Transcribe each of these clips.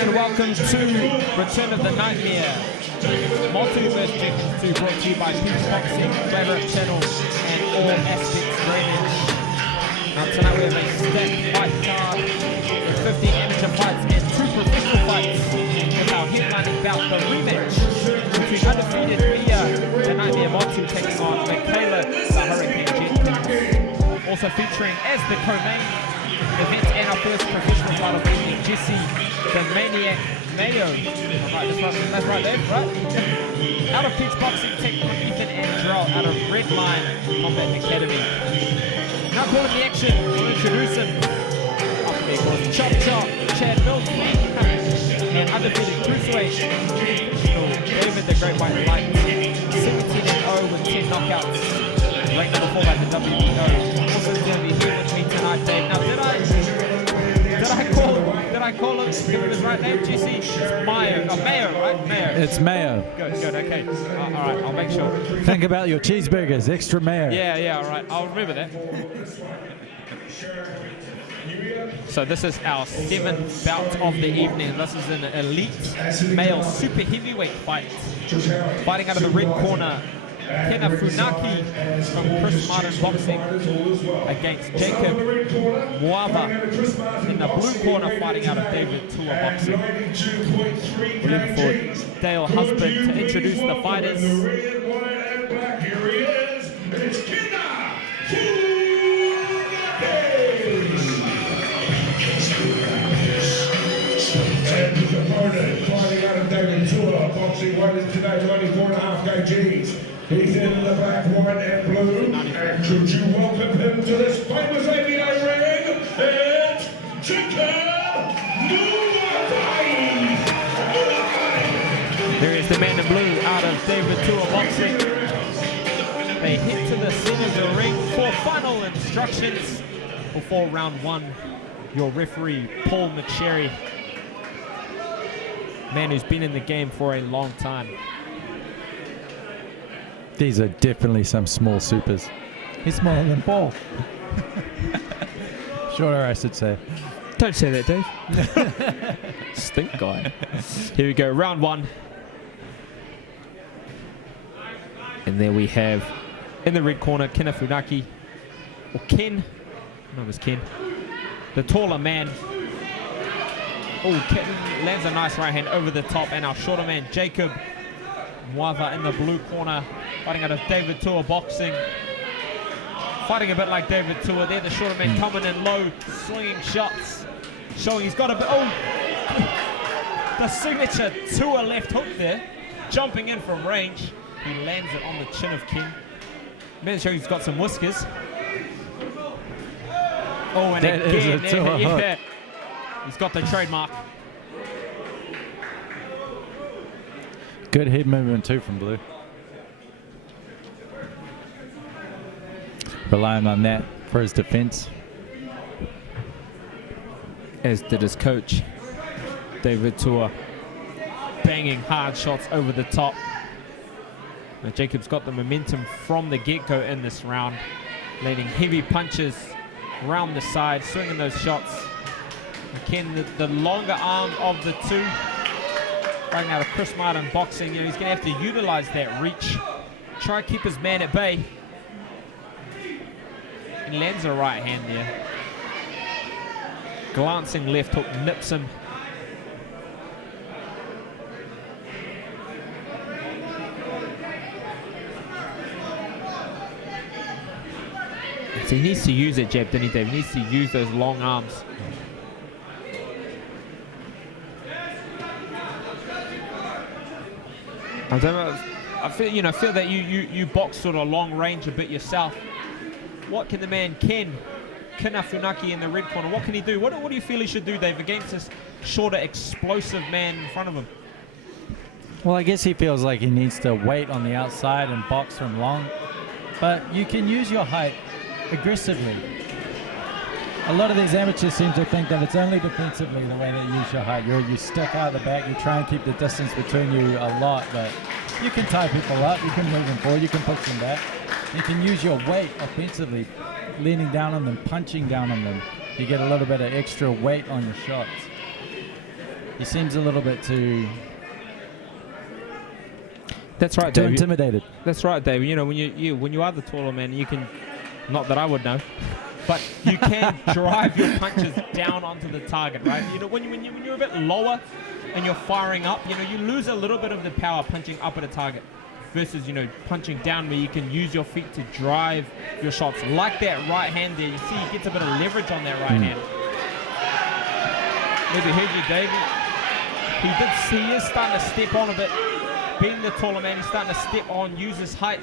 and welcome to Return of the NightMea. Motu vs Jenkins 2 brought to you by Peach Boxing, GladrapChannel, and All Aspects Drainage. Now tonight we have a stacked fight card with 15 amateur fights and 2 professional fights. With our headlining bout, the rematch between undefeated Mia, the NightMea Motu, taking on Michaela, the Hurricane Jenkins. Also featuring as the co-main event and our first professional fight of the evening, Jesse, the Maniac Mayo. That's right, Dave, right? Out of Peach Boxing, taking on Ethan and Drell out of Redline Combat Academy. Now calling the action, we'll introduce him. After me, of course, Chop Chop, Chad Mills, and undefeated cruiserweight, David the Great White Light, 17-0 with 10 knockouts, ranked number 4 by the WBO. Also going to be here with me tonight, Dave. Now, did I call him, give him his right name, Jesse? It's Mayo. Oh, Mayo, right? Mayo. It's mayo. Good, okay. All right, I'll make sure. Think about your cheeseburgers, extra mayo. Yeah, all right. I'll remember that. So this is our 7th bout of the evening. This is an elite male super heavyweight fight. Fighting out of the red corner, Kina Funaki from Chris Martin Boxing against Jacob Muavae in the blue corner, fighting out of David Tua Boxing. We're looking for Dale Husband to introduce the fighters. Here he is. It's Kina And his opponent, fighting out of David Tua Boxing, weighted today 94.5 kgs. He's in the black, white, and blue. And could you welcome him to this famous ABA ring? It's Kina Funaki. Here is the man in blue out of David Tua Boxing. They hit to the center of the ring for final instructions before round 1. Your referee, Paul McSherry, man who's been in the game for a long time. These are definitely some small supers. He's smaller than Paul. Shorter, I should say. Don't say that, Dave. Stink guy. Here we go, round 1. And there we have, in the red corner, Kina Funaki, or Ken, no, it was Ken, the taller man. Oh, Ken lands a nice right hand over the top, and our shorter man, Jacob Muavae, in the blue corner, fighting out of David Tua Boxing. Fighting a bit like David Tua. There, the shorter man coming in low, slinging shots, showing he's got a bit. Oh, the signature Tua left hook there, jumping in from range. He lands it on the chin of Ken. Man, show he's got some whiskers. Oh, and that again, is a Tua hook. He's got the trademark. Good head movement too from Blue. Relying on that for his defense. As did his coach, David Tua, banging hard shots over the top. Now Jacob's got the momentum from the get-go in this round, landing heavy punches around the side, swinging those shots. Again, the longer arm of the two. Right out of Chris Martin Boxing, he's going to have to utilize that reach, try to keep his man at bay. He lands a right hand there. Glancing left hook nips him. So he needs to use that jab, doesn't he, Dave? He needs to use those long arms. I don't know. I feel that you box sort of long range a bit yourself. What can the man Kina Funaki in the red corner? What can he do? What do you feel he should do, Dave, against this shorter, explosive man in front of him? Well, I guess he feels like he needs to wait on the outside and box from long. But you can use your height aggressively. A lot of these amateurs seem to think that it's only defensively the way that you use your height. You stick out the back, you try and keep the distance between you a lot, but you can tie people up, you can move them forward, you can push them back. You can use your weight offensively, leaning down on them, punching down on them. You get a little bit of extra weight on your shots. he seems a little bit too That's right, too Dave. intimidated. That's right, Dave. You know, when you are the taller man, you can, not that I would know, but you can drive your punches down onto the target, right? You know, when you're a bit lower and you're firing up, you know, you lose a little bit of the power punching up at a target versus, you know, punching down where you can use your feet to drive your shots. Like that right hand there, you see he gets a bit of leverage on that right hand. Maybe heard you, Dave. He is starting to step on a bit. Being the taller man, he's starting to step on, use his height.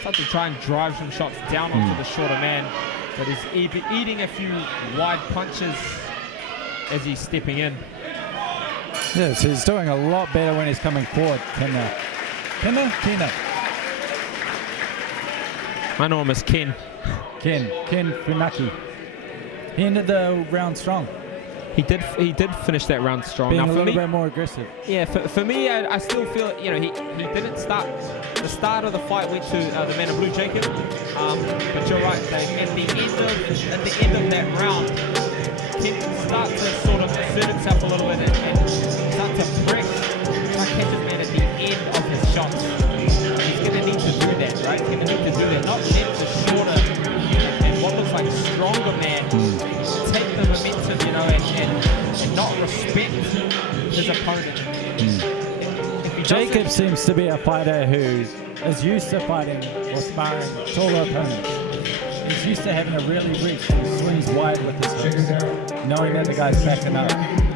Starting to try and drive some shots down onto the shorter man. But he's eating a few wide punches as he's stepping in. Yes, he's doing a lot better when he's coming forward. Kina. I know him as Ken. Ken Funaki. He ended the round strong. He did finish that round strong. Being now, a for little me, bit more aggressive. yeah, for me, I still feel, you know, he didn't start. The start of the fight went to the man of blue, Jacob. But you're right, Dave. At the end of that round, Ken start to sort of assert himself a little bit and start to press, try to catch his man at the end of his shots. He's going to need to do that, right? He's going to need to do that. Not let the shorter and what looks like stronger man take the momentum, you know, and not respect his opponent. Jacob seems to be a fighter who is used to fighting or sparring taller opponents. He's used to having a really reach. He swings wide with his hips, knowing that the guy's backing up,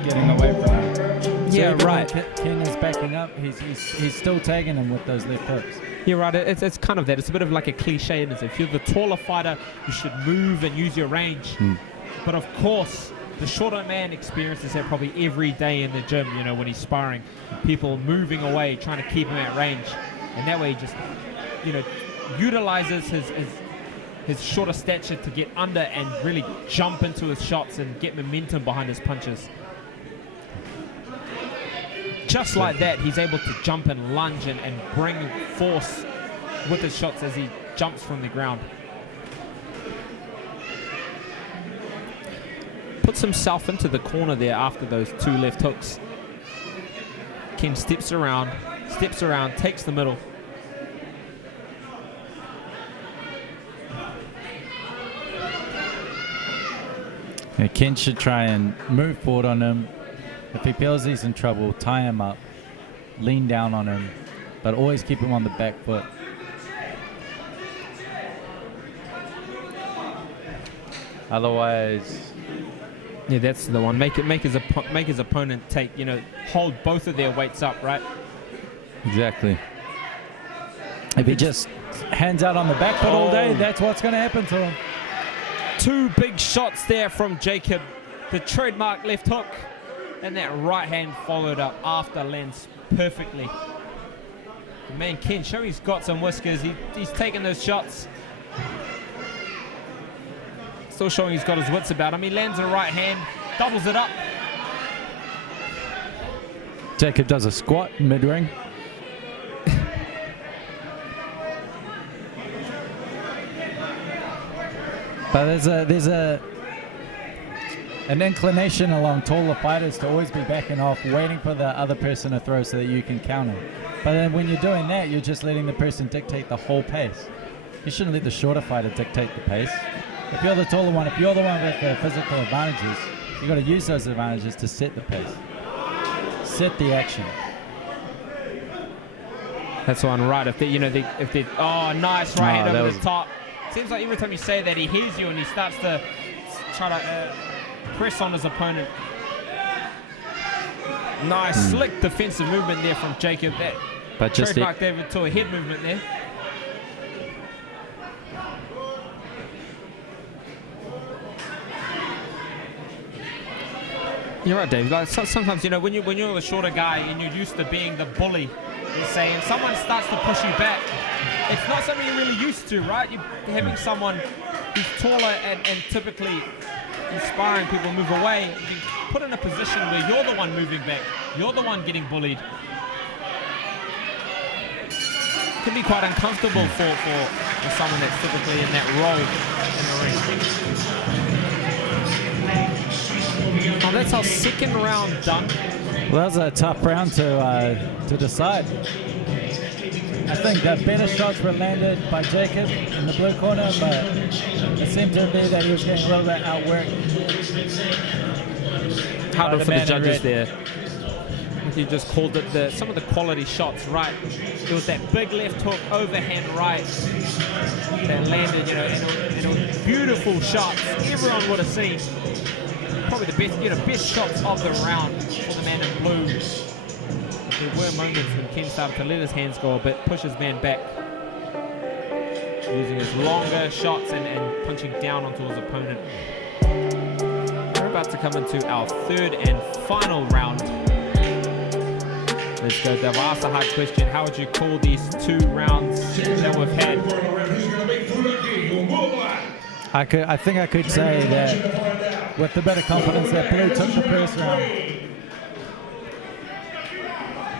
getting away from him. So Yeah, even right. when Ken is backing up, he's still tagging him with those left hooks. You're right, it's kind of that. It's a bit of like a cliche, isn't it? If you're the taller fighter, you should move and use your range. But of course, the shorter man experiences that probably every day in the gym, you know, when he's sparring. People moving away, trying to keep him at range. And that way he just, you know, utilizes his shorter stature to get under and really jump into his shots and get momentum behind his punches. Just like that, he's able to jump and lunge and bring force with his shots as he jumps from the ground. Puts himself into the corner there after those two left hooks. Ken steps around, takes the middle. Yeah, Ken should try and move forward on him. If he feels he's in trouble, tie him up, lean down on him, but always keep him on the back foot. Otherwise, yeah, that's the one. Make his opponent take, you know, hold both of their weights up, right? exactly. If he just hands out on the back foot all day, that's what's going to happen to him. Two big shots there from Jacob. The trademark left hook and that right hand followed up after lands perfectly. The man Ken, show he's got some whiskers. He's taking those shots. Still showing he's got his wits about him. He lands a right hand, doubles it up. Jacob does a squat mid-ring. But there's an inclination along taller fighters to always be backing off, waiting for the other person to throw so that you can counter. But then when you're doing that, you're just letting the person dictate the whole pace. You shouldn't let the shorter fighter dictate the pace. If you're the taller one, if you're the one with the physical advantages, you got to use those advantages to set the pace, set the action. That's one right. If they, oh, nice right hand over the top. Seems like every time you say that, he hears you and he starts to try to press on his opponent. Nice, slick defensive movement there from Jacob. That But just trademark David to a head movement there. You're right, Dave. Like, sometimes, you know, when you're the shorter guy and you're used to being the bully, you say, and someone starts to push you back, it's not something you're really used to, right? You're having someone who's taller and typically inspiring people move away. You can put in a position where you're the one moving back. You're the one getting bullied. It can be quite uncomfortable for someone that's typically in that role in the ring. that's our second round done. Well, that was a tough round to decide. I think the better shots were landed by Jacob in the blue corner, but it seemed to me that he was getting a little bit outworked. Harder for the judges there. He just called it some of the quality shots, right? It was that big left hook, overhand right that landed, you know, and it was beautiful shots. Everyone would have seen probably the best, best shots of the round for the man in blue. There were moments when Ken started to let his hands go a bit, push his man back, using his longer shots and punching down onto his opponent. We're about to come into our third and final round. Let's go, Dave. I asked a hard question. How would you call these 2 rounds that we've had? I think I could say that with the better confidence that Blue took the first round.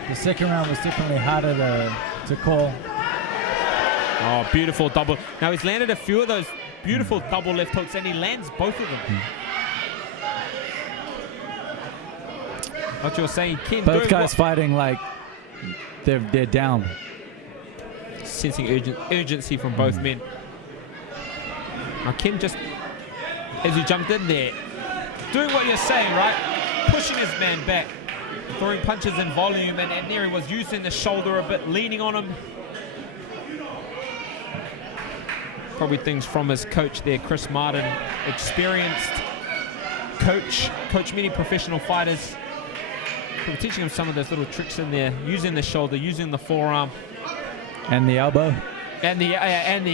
The second round was definitely harder to call. Oh, beautiful double. Now he's landed a few of those beautiful double left hooks, and he lands both of them. What you're saying, Ken, both guys fighting like they're down. Sensing urgency from both men. Now Ken just, as he jumped in there, doing what you're saying, right? Pushing his man back, throwing punches in volume, and there he was using the shoulder a bit, leaning on him. Probably things from his coach there, Chris Martin, experienced coach many professional fighters. We're teaching him some of those little tricks in there, using the shoulder, using the forearm. And the elbow. And the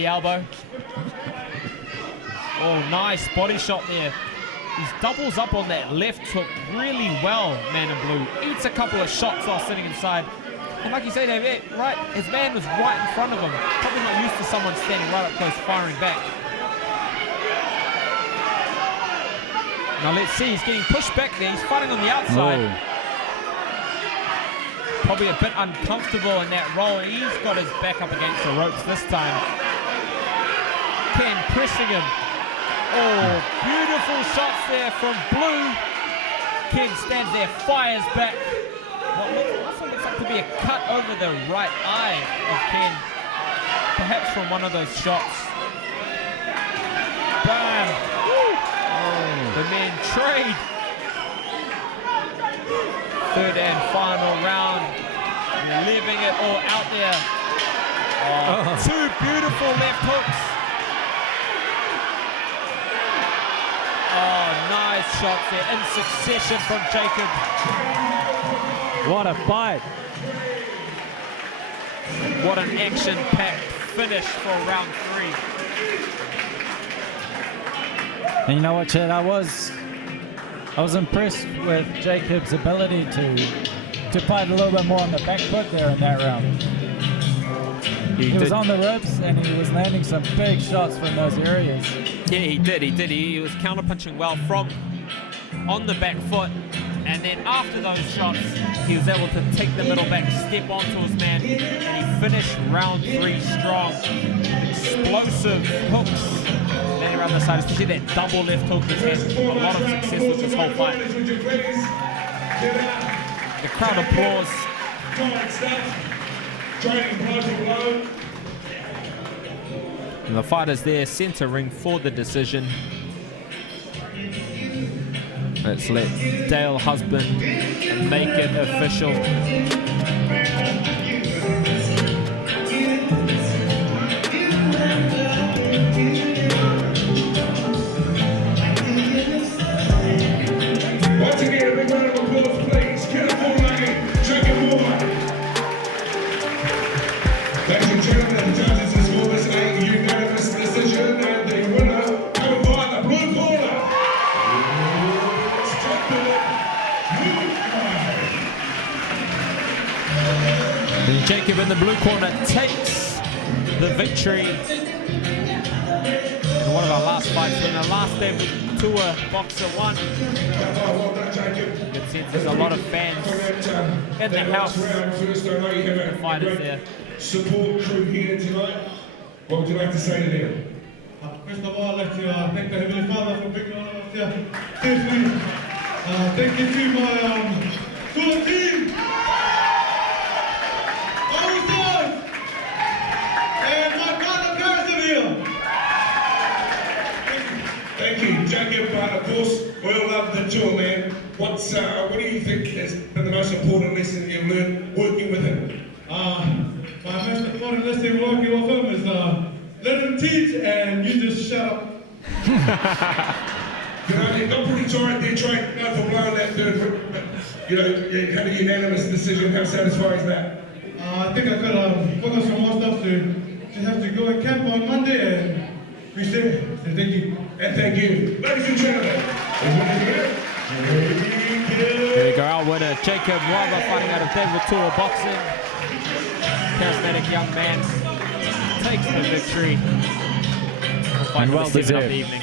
elbow. Oh, nice body shot there. He doubles up on that left hook really well, man in blue. Eats a couple of shots while sitting inside. And like you say, Dave, right, his man was right in front of him. Probably not used to someone standing right up close firing back. Now let's see, he's getting pushed back there. He's fighting on the outside. Whoa. Probably a bit uncomfortable in that roll. He's got his back up against the ropes this time. Ken pressing him. Oh, beautiful shots there from Blue. Ken stands there, fires back. What also looks like to be a cut over the right eye of Ken. Perhaps from one of those shots. Bam! Oh, the men trade. Third and final round, leaving it all out there. Oh, 2 beautiful left hooks. Oh, nice shots there in succession from Jacob. What a fight. What an action-packed finish for round 3. And you know what, Chad? I was impressed with Jacob's ability to fight a little bit more on the back foot there in that round. He was on the ropes and he was landing some big shots from those areas. Yeah, he did. He was counterpunching well from on the back foot. And then after those shots, he was able to take the middle back, step onto his man, and he finished round 3 strong. Explosive hooks landing around the side. Especially that double left hook has had a lot of success with this whole fight. The crowd applause. And the fighters there center ring for the decision. Let's let Dale Husband make it official. Once again, a big round of applause, please. Kina Funaki, Jacob Muavae. Ladies and gentlemen, the judges have scored this a unanimous decision, and the winner, coming by the blue corner. And Jacob in the blue corner takes the victory in one of our last fights. In the last ever tour Boxer 1. You can sense there's a lot of fans in the house. The fighters there. Support crew here tonight. What would you like to say to them? First of all, I'd like to thank the Heavenly Father for bringing all of us here safely. Thank you to my tour team, Ocean, and my partner parents over here. Thank you, Jacob. Of course, we all love the tour, man. What do you think has been the most important lesson you've learned working with him? My most important lesson working with him is let him teach and you just shut up. You know, you got pretty tired there trying to go for blowing that third rip, but you know, you had a unanimous decision. How satisfying is that? I think I could focus on more stuff to have to go and camp on Monday and reset it. So thank you. And thank you. Ladies and gentlemen, There you go, our winner, Jacob Muavae, fighting out of Denver Tour Boxing. Charismatic young man takes the victory. We'll find And well the 7th of the deserved. evening.